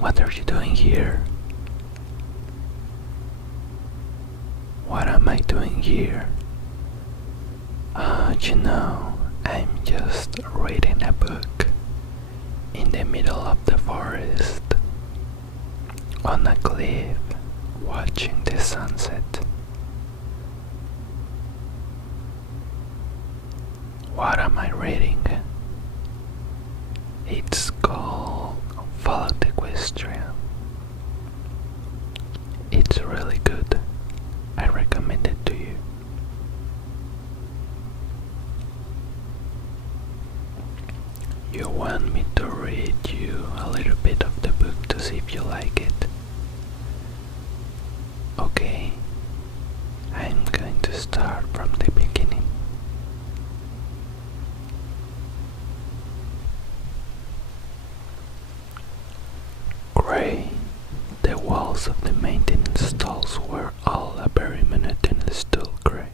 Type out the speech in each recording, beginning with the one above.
What are you doing here? What am I doing here? I'm just reading a book in the middle of the forest, on a cliff, watching the sunset. What am I reading? It's called Follow the Equestrian. It's really good. I recommend it to you. You want me to read you a little bit of the book to see if you like it? Okay, I'm going to start from the beginning. Gray. The walls of the maintenance stalls were all a very monotonous dull gray.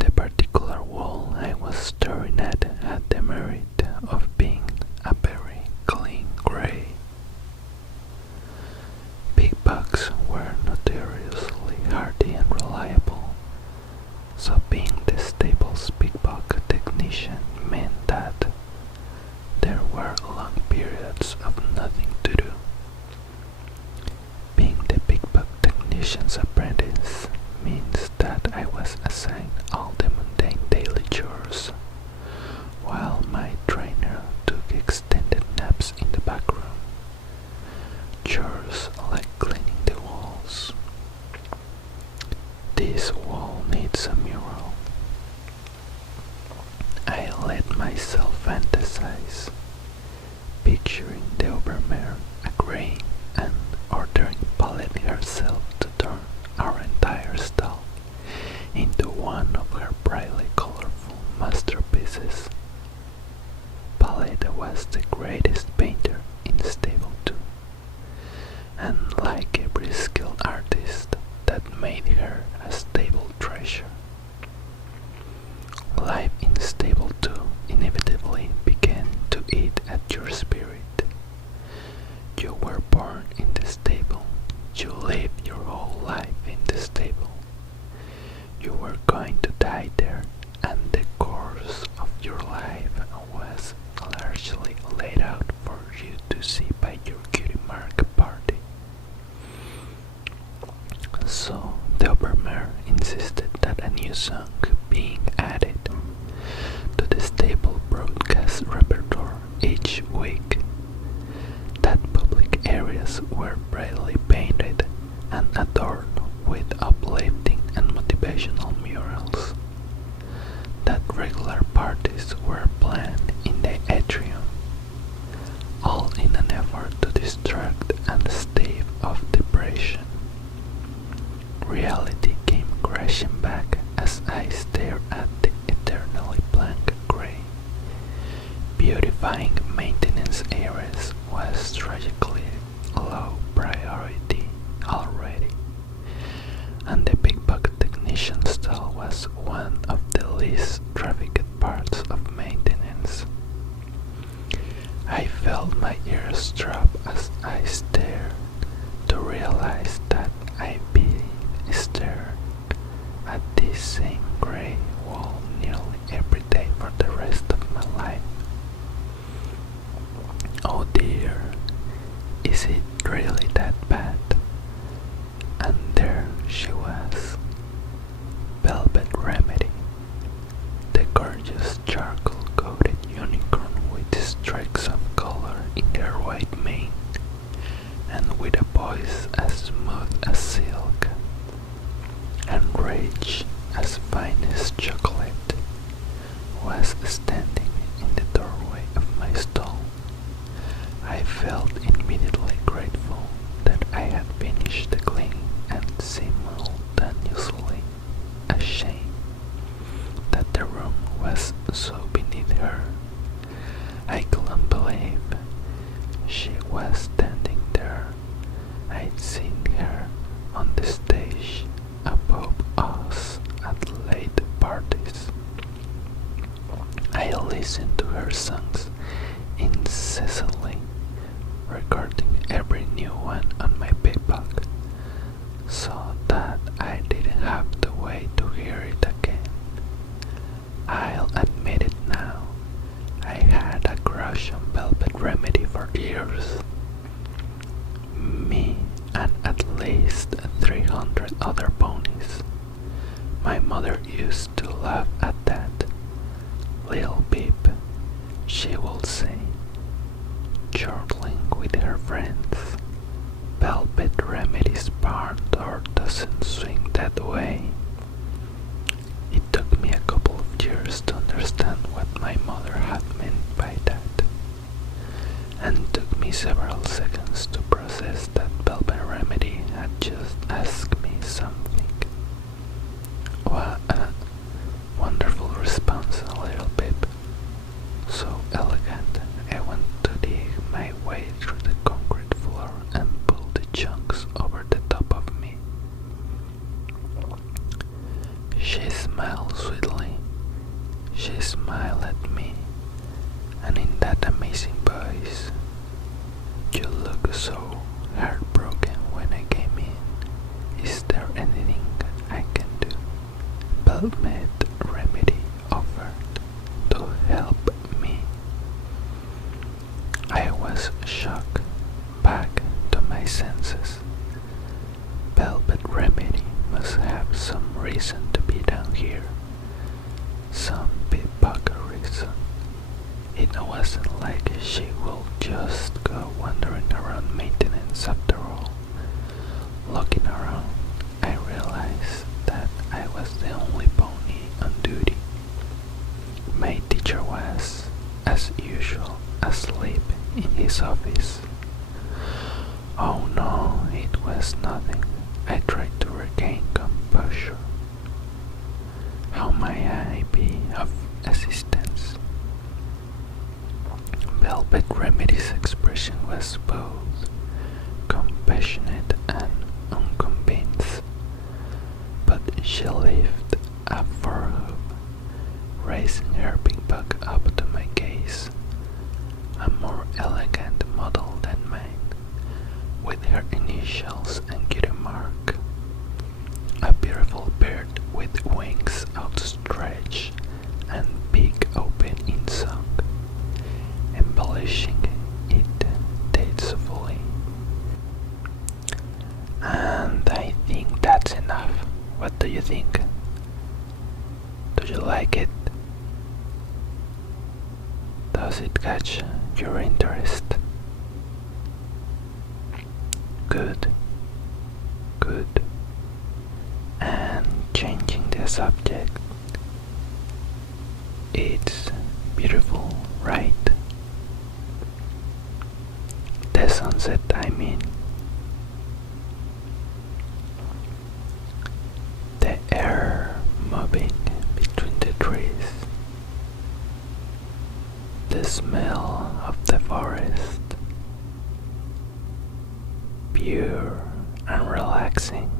The particular wall I was staring at had the merit of being a very clean gray. Pickpocks were notoriously hardy and reliable, so being the stable's pickpocket technician meant that there were long periods of nothing to do. Being the pickpocket technician's apprentice means that I was assigned all the mundane daily chores, while my trainer took extended naps in the back room. Chores like cleaning the walls. This wall needs a mural. I let myself fantasize, picturing the Obermare agreeing and ordering Paulette herself to turn our entire stall into one of her brightly colorful masterpieces. Paulette was the greatest painter in Stable 2, and like every skilled artist, that made her a stable treasure. Life in Stable 2 inevitably began to eat at your spirit. You were born in the stable. You lived your whole life in the stable. You were going to die there, and the course of your life was largely laid out for you to see by your cutie mark party. So the Obermare insisted that a new song being added to the stable broadcast repertoire each week, that public areas were brightly painted and adorned with uplifting and motivational murals, that regular parties were planned in the atrium, all in an effort to distract and stave off depression. Reality came crashing back as I stared at the eternally blank gray. Beautifying maintenance areas was tragically low priority already, and the pickpocket technician stall was one of the least trafficked parts of maintenance. I felt my ears drop as I stared to realize that I'd been staring at this same gray wall nearly every day for the rest of my life. Oh dear, is it really that bad? And there she was, Velvet Remedy, the gorgeous charcoal-coated unicorn with streaks of color in her white mane, and with a voice as smooth as silk, and rage as fine as chocolate, was standing in the doorway of my stall. I felt immediately grateful that I had finished the cleaning and simultaneously ashamed that the room was so beneath her. I couldn't believe she was standing there. I'd seen her on the stage above us at late parties. I listened to her songs incessantly recording every new one on my playbook so that I didn't have to wait to hear it again. I'll admit it now, I had a crush on Velvet Remedy for years. Me and at least 300 other ponies. My mother used to laugh at that. Little Pip, she will say, chortling with her friends. Velvet Remedy's barn door doesn't swing that way. It took me a couple of years to understand what my mother had meant by that, and took me several seconds to process that Velvet Remedy had just asked me something. What a wonderful response, Little Pip. So elegant, I went to dig my way through the concrete floor and pull the chunks over the top of me. She smiled sweetly. She smiled at me, and in that amazing voice, you look so heartbroken when I came in. Is there anything I can do? Velvet Remedy offered to help me. I was shocked back to my senses. Velvet Remedy must have some reason to be down here. Some big bugger reason. It wasn't like she will just go wandering around maintenance after all. Looking around, I realized that I was the only pony on duty. My teacher was, as usual, asleep in his office. Oh no, it was nothing. I tried to regain composure. How may I be of assistance? Velvet Remedy's expression was both compassionate and unconvinced, but she lifted a forearm, raising her big back up to my gaze. A more elegant model than mine, with her initials and cutie mark. A beautiful bird with wings outstretched and beak open in song, embellishing it tastefully. And I think that's enough. What do you think? Do you like it? Does it catch your interest? Good. Good. And changing the subject. It's beautiful, right? The sunset, I mean. The air moving between the trees. The smell of the forest. Pure and relaxing.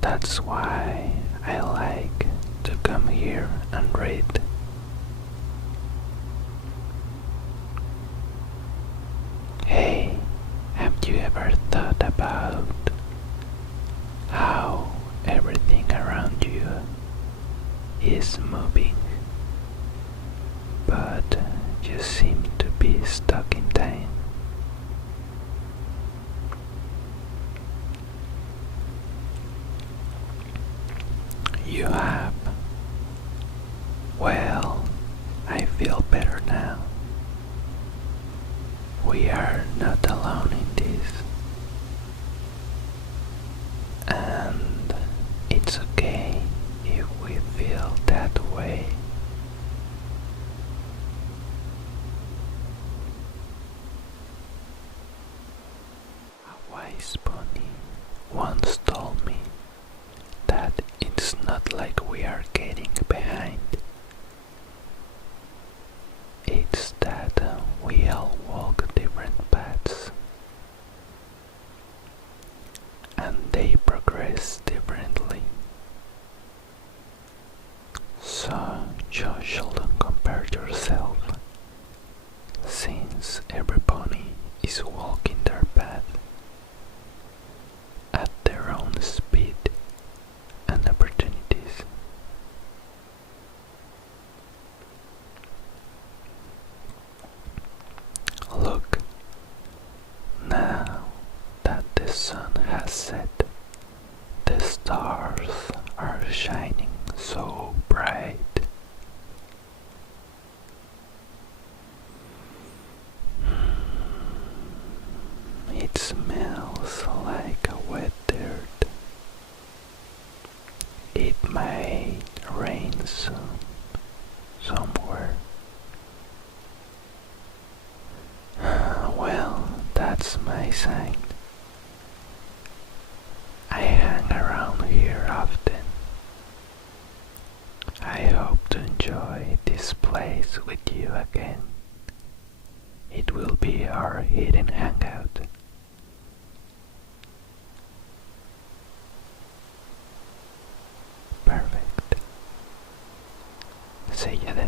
That's why I like to come here and read. Hey, have you ever thought about how everything around you is moving, but you seem to be stuck in time? You have. Well, I feel better now. We are not alone in this. And it's okay if we feel that way. A wise pony once told me that it's not like we are getting behind. It's that we all walk different paths, and they progress differently. So you shouldn't compare yourself means every pony is walking their path at their own speed and opportunities. Look, now that the sun has set, the stars are shining so bright. It smells like a wet dirt. It may rain soon, somewhere. Well, that's my sign. I hang around here often. I hope to enjoy this place with you again. It will be our hidden hangout. Perfect. See you there.